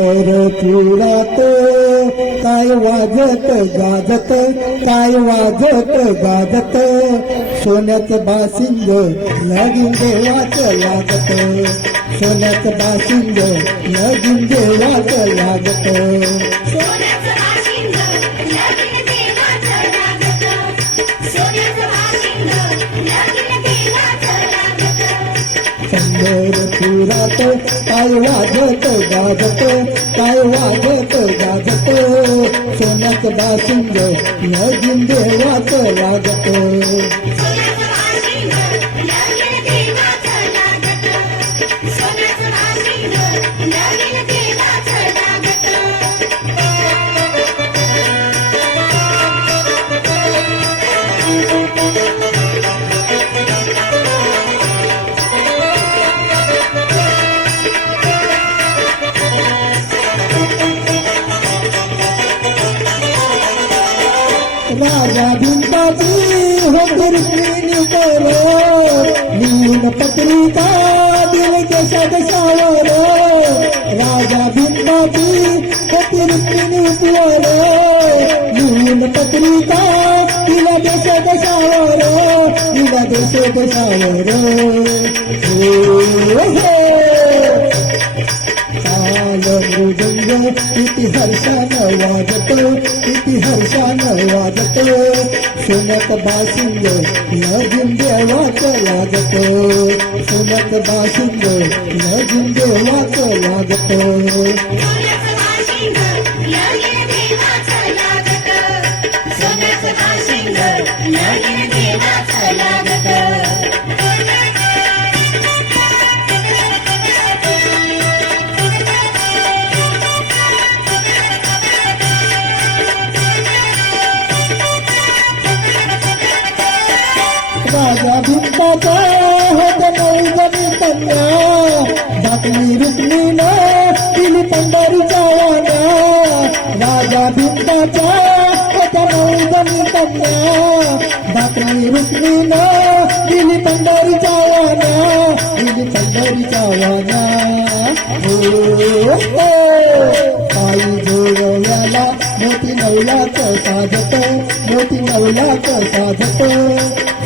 पंढरपुरात काय वाजत गाजत, काय वाजत गाजत, सोन्याचं बासिंग लगीन देवाचं लागत, सोन्याचं बासिंग लगीन देवाचं लागत, सोन्याचं बाशिंग लगीन देवाचं लागत, सोन्याचं बाशिंग लगीन देवाचं लागत. पंढरपुरात काय वाजत गाजत, काय वाजत गाजत, सोन्याचं बासिंग लगीन देवाचं लागत, सोन्याचं बाशिंग लगीन देवाचं लागत, सोन्याचं बाशिंग लगीन देवाचं लागत. राजा भिंताची होती रुक्मिणी बरोबर, लिहून पत्रिका दिली देशा देशावर, राजा भिंताची होती रुक्मिणी बरोबर, लिहून पत्रिका दिला देशा देशावर, दिला देश देशावर, मृदंग किती हर्षानं वाजत, किती हर्षानं वाजत, सोन्यात बासिंग लगीन देवाचं लागत, सोन्यात बासिंग लगीन देवाचं लागत, सोन्याचं बाशिंग लगीन देवाचं लागत, सोन्याचं बाशिंग लगीन देवाचं लागत. राजा भिंताचा होत नवजनी कन्या, बातमी रुक्मिणीनं दिली पंढरीच्या वाण्या, राजा भिंताचा होत नवजनी कन्या, बातमी रुक्मिणीनं दिली पंढरीच्या वाण्या, दिली पंढरीच्या वाण्या, पायी जोडव्याला मोती नवलाचं साधत, मोती नवलाचं साधत,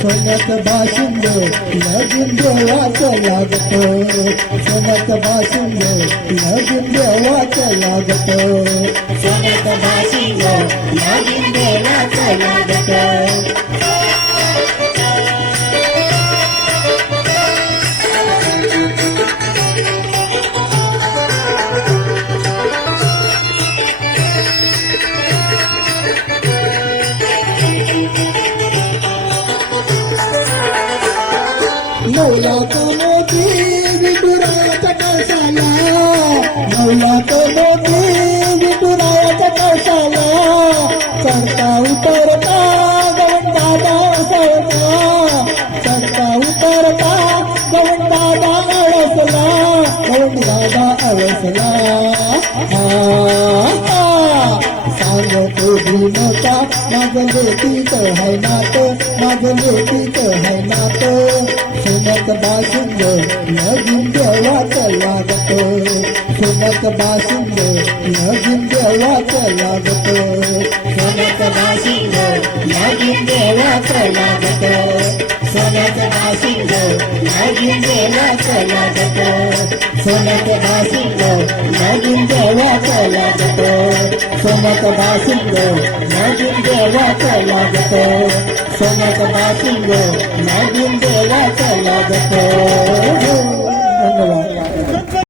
सोन्याचं बाशिंग लगीन देवाचं लागत, सोन्याचं बाशिंग लगीन देवाचं लागत, सोन्याचं बाशिंग लगीन देवाचं लागत. नवलाचं मोती विठुरायाच्या कळसाला, नवलाचं मोती विठुरायाच्या कळसाला, चढता उतरता गवंडादा उसळता, चढता उतरता गवंडादा अळसला, गवंडादा अळसला, सांगतो भीमका माझं लेकीचं है नात, माझं लेकीचं है नात, सोन्याचं बाशिंग लगीन देवाचं लागत, सोन्याचं बाशिंग लगीन देवाचं लागत, सोन्याचं बाशिंग लगीन देवाचं लागत, सोन्याचं बाशिंग लगीन देवाचं लागत, सोन्याचं बाशिंग लगीन देवाचं लागत, सोन्याचं बाशिंग लगीन देवाचं लागत, सोन्याचं बाशिंग लगीन देवाचं लागत. धन्यवाद.